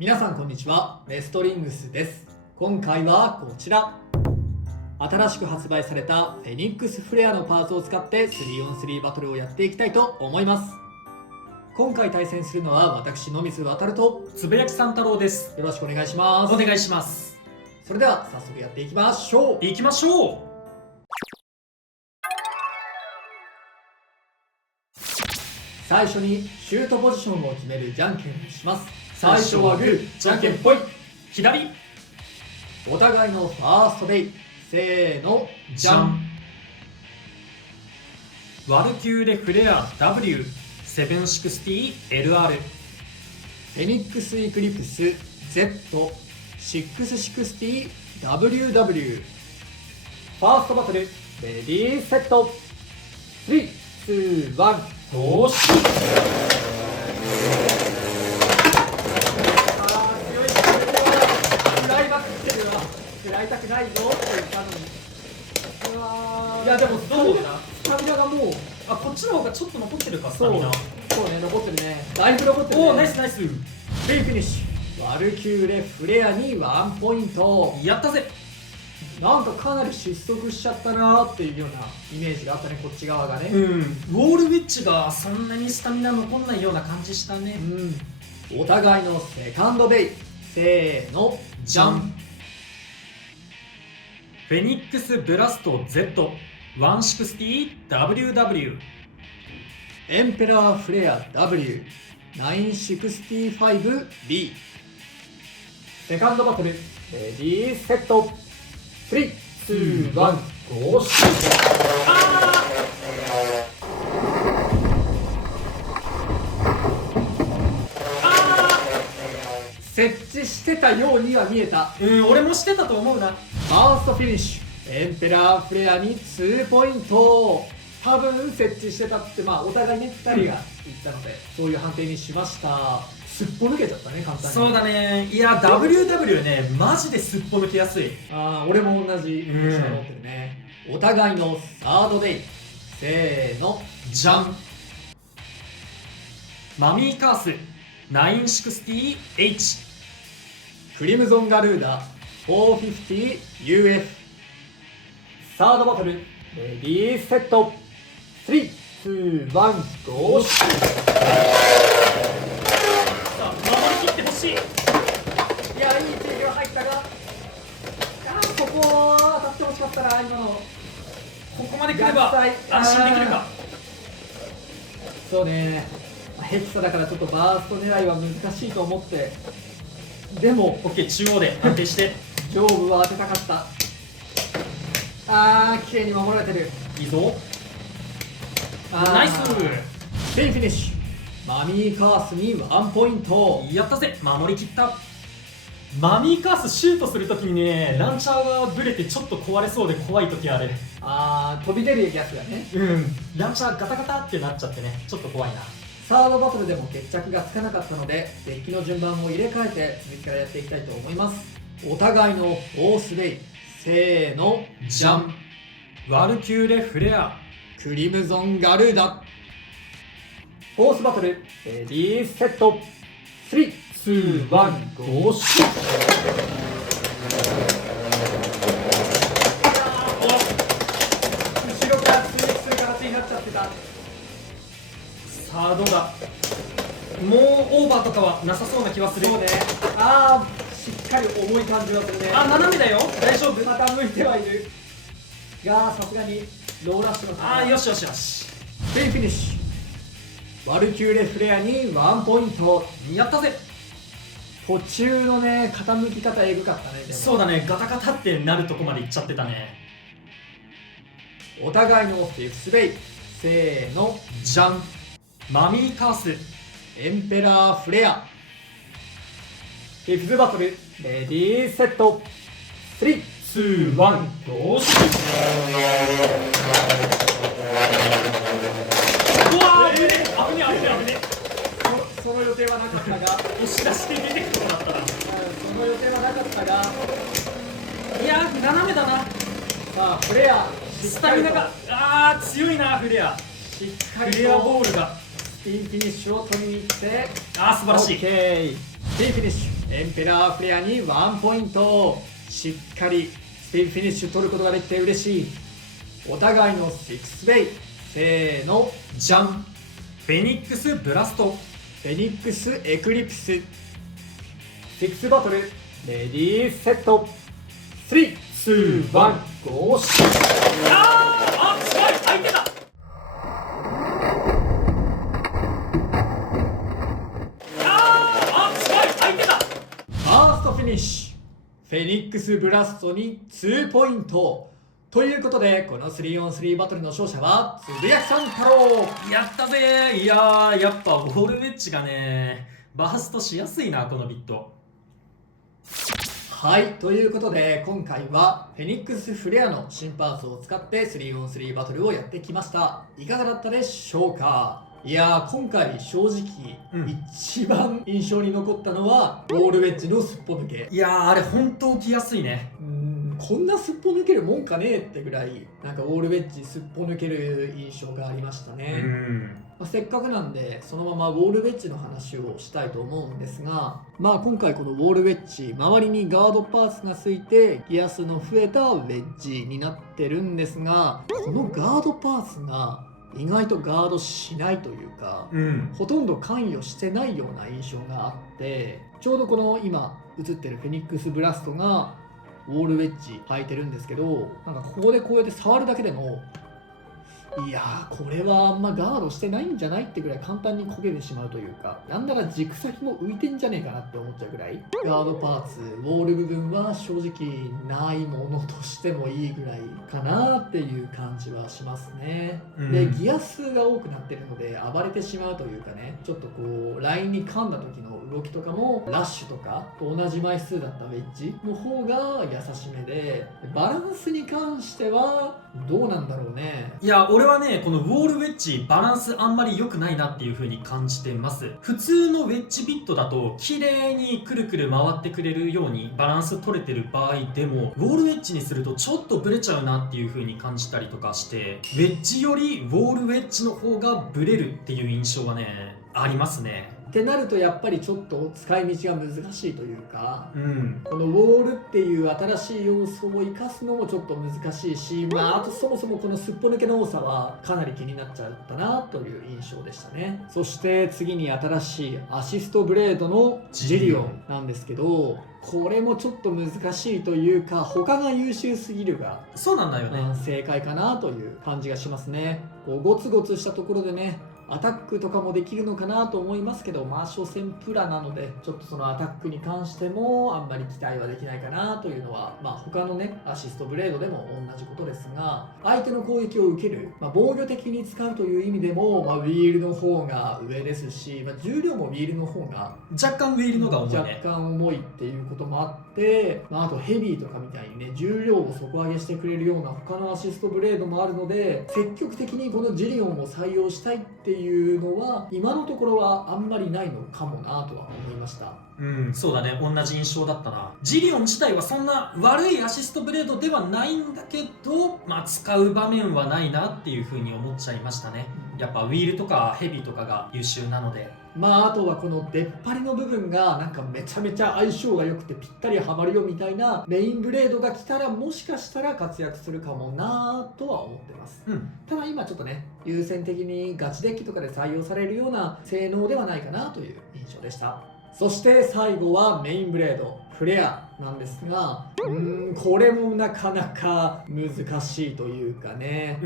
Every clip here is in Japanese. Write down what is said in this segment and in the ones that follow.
皆さんこんにちは、レストリングスです。今回はこちら、新しく発売されたフェニックスフレアのパーツを使って 3on3 バトルをやっていきたいと思います。今回対戦するのは私野水航とつぶやきさん太郎です。よろしくお願いします。お願いします。それでは早速やっていきましょう。行きましょう。最初にシュートポジションを決めるじゃんけんをします。最初はグー、じゃんけんぽい。左。お互いのファーストデイ、せーの、じゃん。ワルキューレフレア W760LR。フェニックスイクリプス Z660WW。 ファーストバトル、レディーセット、3、2、1、よし。食らいたくないぞって言ったのに。うわー、いやでもどうだ。スタミナがもう、こっちの方がちょっと残ってるか。スそうタミナ。そうね、残ってるね。だいぶ残ってるね。おお、ナイスナイス。でフィニッシュ。ワルキューレフレアにワンポイント。やったぜ。なんかかなり失速しちゃったなーっていうようなイメージがあったね、こっち側がね。ウォールウィッチがそんなにスタミナ残んないような感じしたね。お互いのセカンドデイ、せーの、じゃん。フェニックスブラスト Z160WW。 エンペラーフレア W965B。 セカンドバトル、レディーセット、3、2、1、ゴーシュ設置してたようには見えた。俺もしてたと思うな。ファーストフィニッシュ、エンペラーフレアに2ポイント。多分設置してたって、お互いね、2人が言ったので、そういう判定にしました。すっぽ抜けちゃったね、簡単に。そうだね。いや WW ね、マジですっぽ抜けやすい。俺も同じ印象を持ってるね。お互いのサードデイ、せーの、じゃん。マミーカース 960H。 クリムゾンガルーダ 450UF。 サードバトル、レディーセット、3、2、1、ゴーシュ。さあ守りきってほしい。いや、いい手が入ったが、ここ当たってほしかったな、今の。ここまで来れば安心できるか。そうね、ヘキサだからちょっとバースト狙いは難しいと思って、でも OK、 中央で安定して上部は当てたかった。綺麗に守られてる。いいぞ。ナイス。フィニッシュ、マミーカースにワンポイント。やったぜ。守りきった。マミーカースシュートするときにね、ランチャーがブレてちょっと壊れそうで怖いときある。飛び出るやつがね。ランチャーガタガタってなっちゃってね、ちょっと怖いな。サードバトルでも決着がつかなかったので、デッキの順番を入れ替えて続きからやっていきたいと思います。お互いのフォースデイ、せーの、じゃん。ワルキューレフレアクリムゾンガルーダ。フォースバトル、レディーセット、3、2、1、ゴーシュ。後ろから追撃する形になっちゃってた。さあどうだ。もうオーバーとかはなさそうな気はする。そうね。しっかり重い感じはするね。斜めだよ。大丈夫。傾いてはいるが、さすがにローラッシュのよしよしよし。フィニッシュ、ワルキューレフレアにワンポイント。やったぜ。途中のね、傾き方エグかったね。でもそうだね、ガタガタってなるとこまでいっちゃってたね。お互いのフィフスデイ、せーの、じゃん。マミーカースエンペラーフレア。フィフスバトル、レディーセット、3、2、1、ゴーシュ。うわー、危ねえ。その予定はなかったが、押し出して出てくるとこだったな。その予定はなかったが、いやー、斜めだな。さあ、フレア、スタミナが強いな。フレアしっかりとフレアボールがスピンフィニッシュを取りに行って、素晴らしい。オッケー。スピンフィニッシュ、エンペラーフレアに1ポイント。しっかりスピンフィニッシュ取ることができて嬉しい。お互いの6ベイ。せーの、じゃん。フェニックスブラスト。フェニックスエクリプス。6バトル、レディーセット。3、2、1、ゴーシュ。あー、近い、相手だ。近い、相手だ。ファーストフィニッシュ。フェニックスブラストに2ポイント。ということで、この 3on3 バトルの勝者はつぶやきさん太郎。やったぜ。いやー、やっぱウォールウェッジがねバーストしやすいな、このビット。はい、ということで今回はフェニックスフレアの新パーツを使って 3on3 バトルをやってきました。いかがだったでしょうか。いやー、今回正直、一番印象に残ったのはウォールウェッジのすっぽ抜け。いやー、あれ本当起きやすいね。こんなすっぽ抜けるもんかねってぐらい、なんかウォールウェッジすっぽ抜ける印象がありましたね。せっかくなんでそのままウォールウェッジの話をしたいと思うんですが、今回このウォールウェッジ周りにガードパーツがついてギア数の増えたウェッジになってるんですが、このガードパーツが意外とガードしないというか、ほとんど関与してないような印象があって、ちょうどこの今映ってるフェニックスブラストがウォールウェッジ履いてるんですけど、なんかここでこうやって触るだけでも、いやー、これはあんまガードしてないんじゃないってぐらい簡単に焦げてしまうというか、なんなら軸先も浮いてんじゃねえかなって思っちゃうぐらい、ガードパーツウォール部分は正直ないものとしてもいいぐらいかなっていう感じはしますね。でギア数が多くなってるので暴れてしまうというかね、ちょっとこうラインに噛んだ時の動きとかもラッシュとかと同じ枚数だったウェッジの方が優しめで、バランスに関してはどうなんだろうね。いや、俺はねこのウォールウェッジバランスあんまり良くないなっていう風に感じてます。普通のウェッジビットだと綺麗にくるくる回ってくれるようにバランス取れてる場合でも、ウォールウェッジにするとちょっとブレちゃうなっていう風に感じたりとかして、ウェッジよりウォールウェッジの方がブレるっていう印象はねありますね。ってなるとやっぱりちょっと使い道が難しいというか、このウォールっていう新しい要素を生かすのもちょっと難しいし、あとそもそもこのすっぽ抜けの多さはかなり気になっちゃったなという印象でしたね。そして次に新しいアシストブレードのジリオンなんですけど、これもちょっと難しいというか、他が優秀すぎるがそうなんだよね、正解かなという感じがしますね。こうゴツゴツしたところでねアタックとかもできるのかなと思いますけど、所詮プラなのでちょっとそのアタックに関してもあんまり期待はできないかなというのは、他のねアシストブレードでも同じことですが、相手の攻撃を受ける、防御的に使うという意味でも、ウィールの方が上ですし、重量もウィールの方が若干ウィールのが重いね。若干重いっていうこともあって、あとヘビーとかみたいにね重量を底上げしてくれるような他のアシストブレードもあるので、積極的にこのジリオンを採用したいっていうのは今のところはあんまりないのかもなとは思いました。そうだね、同じ印象だったな。ジリオン自体はそんな悪いアシストブレードではないんだけど、使う場面はないなっていう風に思っちゃいましたね。やっぱウィールとかヘビーとかが優秀なので。あとはこの出っ張りの部分がなんかめちゃめちゃ相性が良くてぴったりはまるよみたいなメインブレードが来たら、もしかしたら活躍するかもなとは思ってます。ただ今ちょっとね優先的にガチデッキとかで採用されるような性能ではないかなという印象でした。そして最後はメインブレードフレアなんですが、これもなかなか難しいというかね。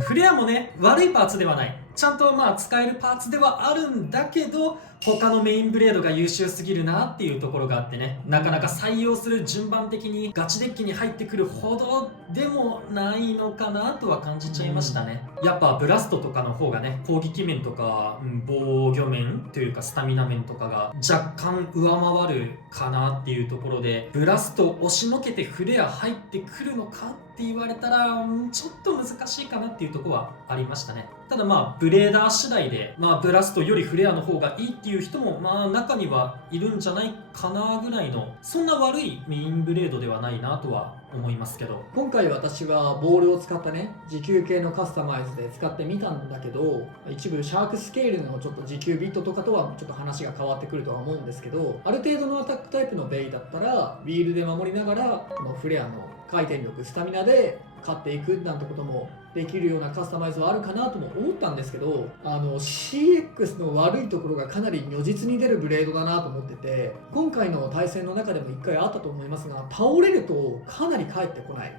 フレアもね悪いパーツではない、ちゃんと使えるパーツではあるんだけど、他のメインブレードが優秀すぎるなっていうところがあってね、なかなか採用する順番的にガチデッキに入ってくるほどでもないのかなとは感じちゃいましたね。やっぱブラストとかの方がね、攻撃面とか、防御面というかスタミナ面とかが若干上回るかなっていうところで、ブラストを押しのけてフレア入ってくるのかって言われたら、ちょっと難しいかなっていうところはありましたね。ただブレーダー次第で、ブラストよりフレアの方がいいってっていう人もまあ中にはいるんじゃないかなぐらいの、そんな悪いメインブレードではないなとは思いますけど。今回私はボールを使ったね時給系のカスタマイズで使ってみたんだけど、一部シャークスケールのちょっと時給ビットとかとはちょっと話が変わってくるとは思うんですけど、ある程度のアタックタイプのベイだったらウィールで守りながらこのフレアの回転力スタミナで勝っていくなんてこともできるようなカスタマイズはあるかなとも思ったんですけど、CX の悪いところがかなり如実に出るブレードだなと思ってて、今回の対戦の中でも1回あったと思いますが、倒れるとかなり返ってこない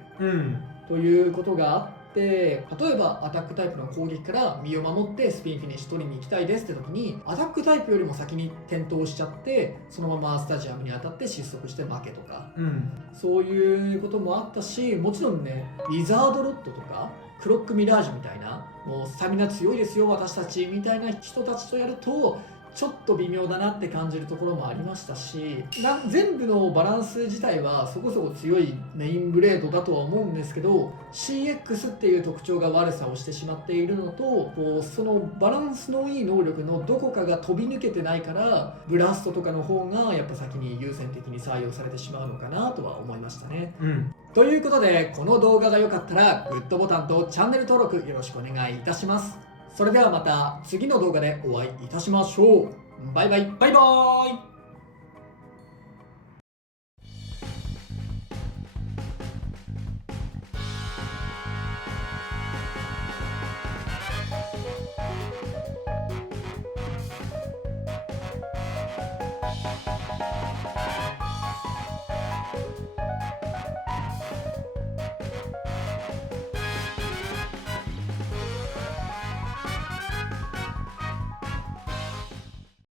ということがあって、例えばアタックタイプの攻撃から身を守ってスピンフィニッシュ取りに行きたいですって時に、アタックタイプよりも先に転倒しちゃってそのままスタジアムに当たって失速して負けとか、そういうこともあったし、もちろんねウィザードロットとかクロックミラージュみたいな、もうスタミナ強いですよ私たちみたいな人たちとやるとちょっと微妙だなって感じるところもありましたし、全部のバランス自体はそこそこ強いメインブレードだとは思うんですけど、 CX っていう特徴が悪さをしてしまっているのと、こうそのバランスのいい能力のどこかが飛び抜けてないから、ブラストとかの方がやっぱ先に優先的に採用されてしまうのかなとは思いましたね。ということで、この動画が良かったらグッドボタンとチャンネル登録よろしくお願いいたします。それではまた次の動画でお会いいたしましょう。バイバイ。バイバーイ。